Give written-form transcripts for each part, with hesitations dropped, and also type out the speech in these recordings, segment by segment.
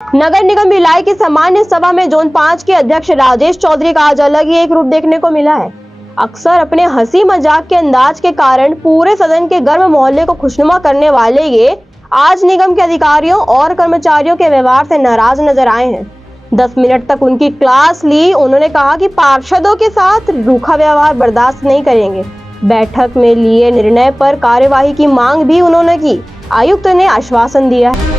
नगर निगम भिलाई की सामान्य सभा में जोन 5 के अध्यक्ष राजेश चौधरी का आज अलग ही एक रूप देखने को मिला है। अक्सर अपने हंसी मजाक के अंदाज के कारण पूरे सदन के गर्म माहौल को खुशनुमा करने वाले ये आज निगम के अधिकारियों और कर्मचारियों के व्यवहार से नाराज नजर आए हैं। 10 मिनट तक उनकी क्लास ली। उन्होंने कहा कि पार्षदों के साथ रूखा व्यवहार बर्दाश्त नहीं करेंगे। बैठक में लिए निर्णय पर कार्यवाही की मांग भी उन्होंने की। आयुक्त ने आश्वासन दिया है।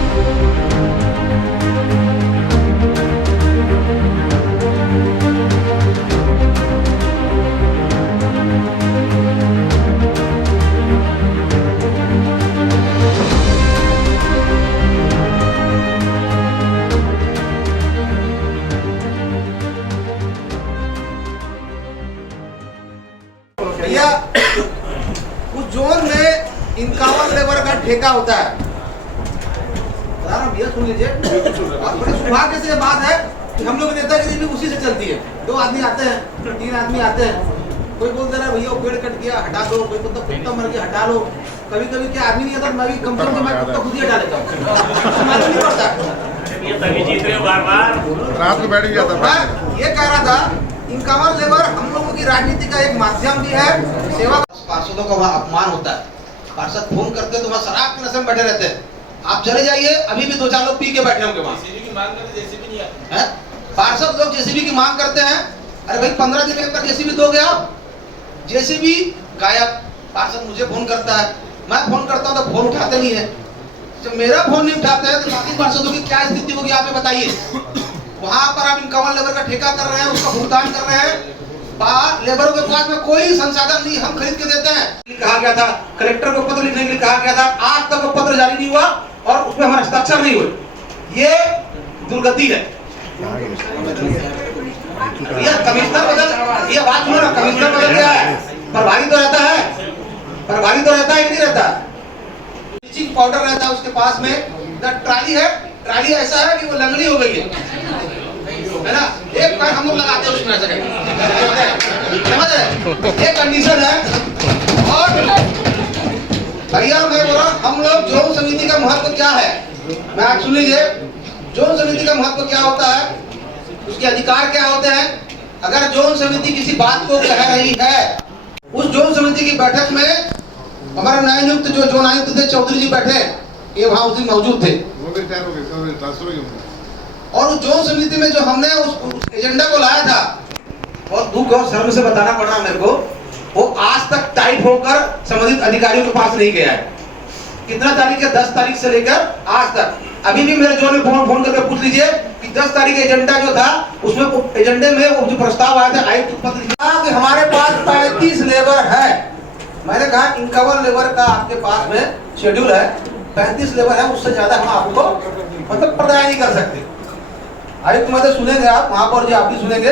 भैया उस जोन में 51 लेबर का ठेका होता है। भैया सुन लीजिए, बड़े सौभाग्य से बात है कि हम लोग नेतागिरी भी उसी से चलती है। 2 आदमी आते हैं, 3 आदमी आते हैं, कोई बोल दे रहा है भैया पेड़ कट गया हटा दो, कोई बोलता कुत्ता मर गया हटा लो। कभी कभी क्या आदमी नहीं आता, मैं भी कम से कम मैं कुत्ता खुद ही हटा लेता हूँ, नहीं पड़ता। रात को बैठ गया था। मैं ये कह रहा था 51 लेबर हम लोगों की राजनीति का एक माध्यम भी है, सेवा। पार्षदों का वहाँ अपमान होता है। पार्षद फोन करते तो वहाँ शराब के नशे में बैठे रहते हैं। आप चले जाइए, अभी भी 2-4 लोग पी के बैठे होंगे वहाँ। जेसीबी की मांग करते, जेसीबी नहीं है। पार्षद लोग जेसीबी की मांग करते हैं। अरे भाई 15 दिन के अंदर जेसीबी दोगे आप? जेसीबी गायब। पार्षद मुझे फोन करता है, मैं फोन करता हूँ तो फोन उठाते नहीं है। जब मेरा फोन नहीं उठाते हैं तो बाकी पार्षदों की क्या स्थिति होगी आप बताइए। वहां पर आप 51 लेबर का ठेका कर रहे हैं, उसका भुगतान कर रहे हैं। लेबरों के पास में कोई संसाधन नहीं, हम खरीद के देते हैं। कहा गया था कलेक्टर को पत्र लिखने के लिए, कहा गया था, आज तक वो पत्र जारी नहीं हुआ और उसमें हमारे हस्ताक्षर नहीं हुए। ये दुर्गति है। ये कमिश्नर बदल, ये बात सुनो ना, कमिश्नर बदल गया है, प्रभारी तो रहता है, प्रभारी तो रहता है कि नहीं रहता। ब्लीचिंग पाउडर रहता है उसके पास में, ट्राली है, ट्राली ऐसा है कि वो लंगड़ी हो गई है ना। एक पैर हम लोग लगाते हैं उसमें, समझ रहे? ये कंडीशन है। और भैया मैं बोल रहा हूँ, हम लोग जोन समिति का महत्व क्या है, मैं आज सुन लीजिए। जोन समिति का महत्व क्या होता है, उसके अधिकार क्या होते हैं। अगर जोन समिति किसी बात को कह रही है, उस जोन समिति की बैठक में हमारे नए नियुक्त जो जोन आयुक्त थे चौधरी जी बैठे, ये वहां उस दिन मौजूद थे। और उस जोन समिति में जो हमने उस एजेंडा को लाया था, बहुत दुख और शर्म से बताना पड़ रहा मेरे को, वो आज तक टाइप होकर संबंधित अधिकारियों के पास नहीं गया है। कितना तारीख है? 10 तारीख से लेकर आज तक। अभी भी मेरे जोन में फोन करके पूछ लीजिए कि 10 तारीख का एजेंडा जो था, उसमें एजेंडे में वो जो प्रस्ताव आया था आयुक्त पत्र कि हमारे पास 35 लेबर है। मैंने कहा 51 लेबर का आपके पास में शेड्यूल है, 35 लेबर है, उससे ज्यादा हम आपको मतलब प्रदान नहीं कर सकते। आयुक्त महोदय सुनेंगे आप, महापौर जी आप भी सुनेंगे।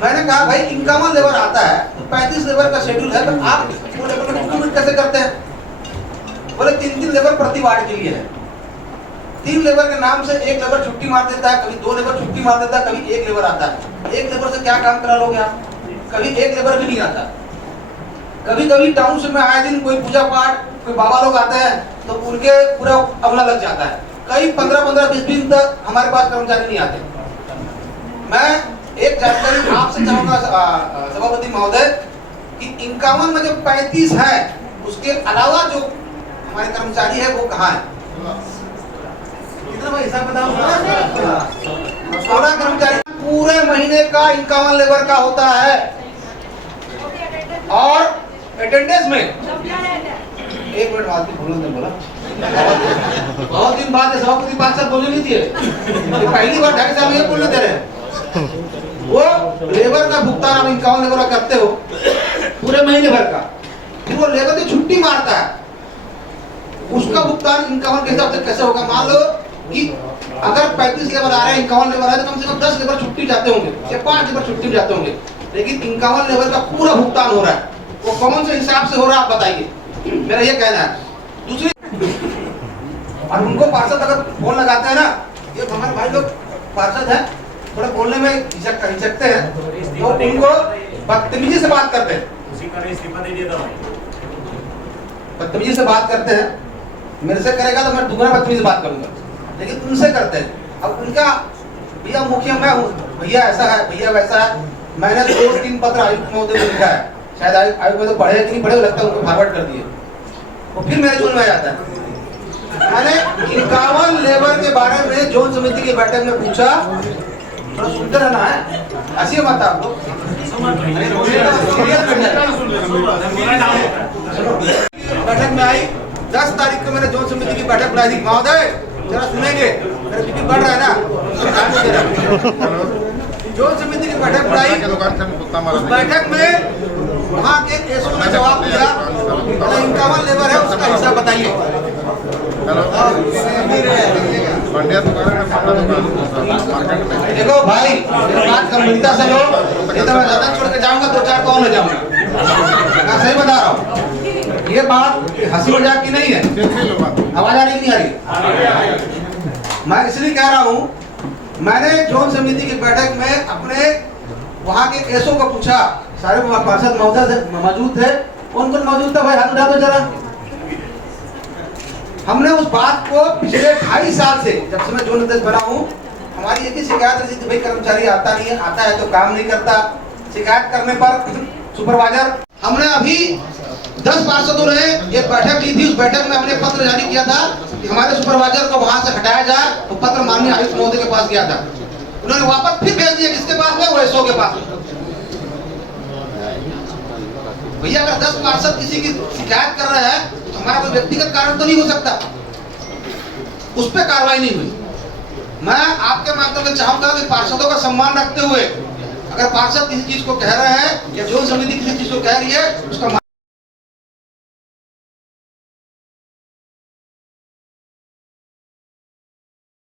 मैंने कहा भाई 51 लेबर आता है, 35 लेबर का शेड्यूल है, तो आप वो लेबर को डिस्ट्रीब्यूट कैसे करते हैं? बोले 3-3 लेबर प्रति वार्ड के लिए है। 3 लेबर के नाम से 1 लेबर छुट्टी मार देता है, कभी 2 लेबर छुट्टी मार देता है, कभी 1 लेबर आता है। 1 लेबर से क्या काम करा लोगे आप? कभी 1 लेबर भी नहीं आता। कभी कभी टाउनशिप में आए दिन कोई पूजा पाठ, कोई बाबा लोग आते हैं तो उनके पूरा अमला लग जाता है। कई 15-20 दिन तक हमारे पास कर्मचारी नहीं आते। मैं एक जानकारी आपसे चाहूंगा सभापति महोदय कि 51 में जो 35 है, उसके अलावा जो हमारे कर्मचारी है वो कहाँ है? कितना भाई हिसाब बताओ? 16 कर्मचारी पूरे महीने का 51 लेबर का होता है। और अटेंडेंस में 1 मिनट बाद बोला बहुत दिन बाद सभापति 5 साल बोलने नहीं दिए, पहली बार 2.5 साल में ये बोलने दे रहे हैं। वो लेबर का भुगतान आप 51 लेबर का करते हो पूरे महीने भर का, फिर वो लेबर जो छुट्टी मारता है उसका भुगतान 51 के हिसाब से कैसे होगा? मान लो कि अगर 35 लेबर आ रहे हैं, 51 लेबर आ रहे हैं, तो कम से कम 10 लेबर छुट्टी जाते होंगे या 5 लेबर छुट्टी जाते होंगे, लेकिन 51 लेबर का पूरा भुगतान हो रहा है। वो कौन से हिसाब से हो रहा है आप बताइए, मेरा ये कहना है। दूसरी, और उनको पार्षद अगर फोन लगाते हैं ना, ये हमारे भाई लोग पार्षद हैं, थोड़ा बोलने में हिचकते हैं, तो उनको बदतमीजी से बात करते हैं। बदतमीजी से बात करते हैं, मेरे से करेगा तो मैं दुगना बदतमीजी से बात करूंगा। लेकिन उनसे करते हैं। अब उनका भैया मुखिया मैं हूँ, भैया ऐसा है, भैया वैसा है। मैंने 2-3 पत्र आयुक्त महोदय को लिखा है, शायद आयुक्त महोदय पढ़े कि नहीं पढ़े, लगता है उनको फॉरवर्ड कर दिए। वो फिर मेरे जोन में आ जाता है। मैंने 51 लेबर के बारे में जोन समिति की बैठक में पूछा, थोड़ा सुनते रहना है, ऐसी बात आप लोग बैठक में आई 10 तारीख को मैंने जोन समिति की बैठक बुलाई थी। महोदय जरा सुनेंगे, मेरा बीपी बढ़ रहा है ना, जोन समिति की बैठक बुलाई। उस बैठक में वहाँ के एसओ ने जवाब दिया, 51 लेबर है उसका हिसाब बताइए। देखो भाई, बात गंभीरता से लो, ये तो मैं ज्यादा छोड़ के जाऊंगा, 2-4 को ले जाऊंगा, मैं सही बता रहा हूँ। ये बात हंसी मजाक की नहीं है। आवाज आ रही नहीं आ रही? मैं इसलिए कह रहा हूँ, मैंने जोन समिति की बैठक में अपने वहाँ के एसओ को पूछा, सारे पार्षद मौजूद थे, उनको मौजूद था, भाई हाथ उठा दो जरा। हमने उस बात को पिछले 2.5 साल से, जब से मैं जोन अध्यक्ष बना हूँ, हमारी एक ही शिकायत रहती थी, भाई कर्मचारी आता नहीं है, आता है तो काम नहीं करता। शिकायत करने पर सुपरवाइजर, हमने अभी 10 पार्षदों ने एक बैठक ली थी। उस बैठक में हमने पत्र जारी किया था कि हमारे सुपरवाइजर को वहां से हटाया जाए। तो पत्र माननीय आयुक्त महोदय के पास गया था, उन्होंने वापस फिर भेज दिया। किसके पास में? वो एसओ के पास। भैया अगर 10 पार्षद किसी की शिकायत कर रहे हैं तो हमारा कोई व्यक्तिगत कारण तो नहीं हो सकता, उस पर कार्रवाई नहीं हुई। मैं आपके माध्यम से चाहूंगा कि पार्षदों का सम्मान रखते हुए, अगर पार्षद किसी चीज को कह रहे हैं या जोन समिति किसी चीज को कह रही है, उसका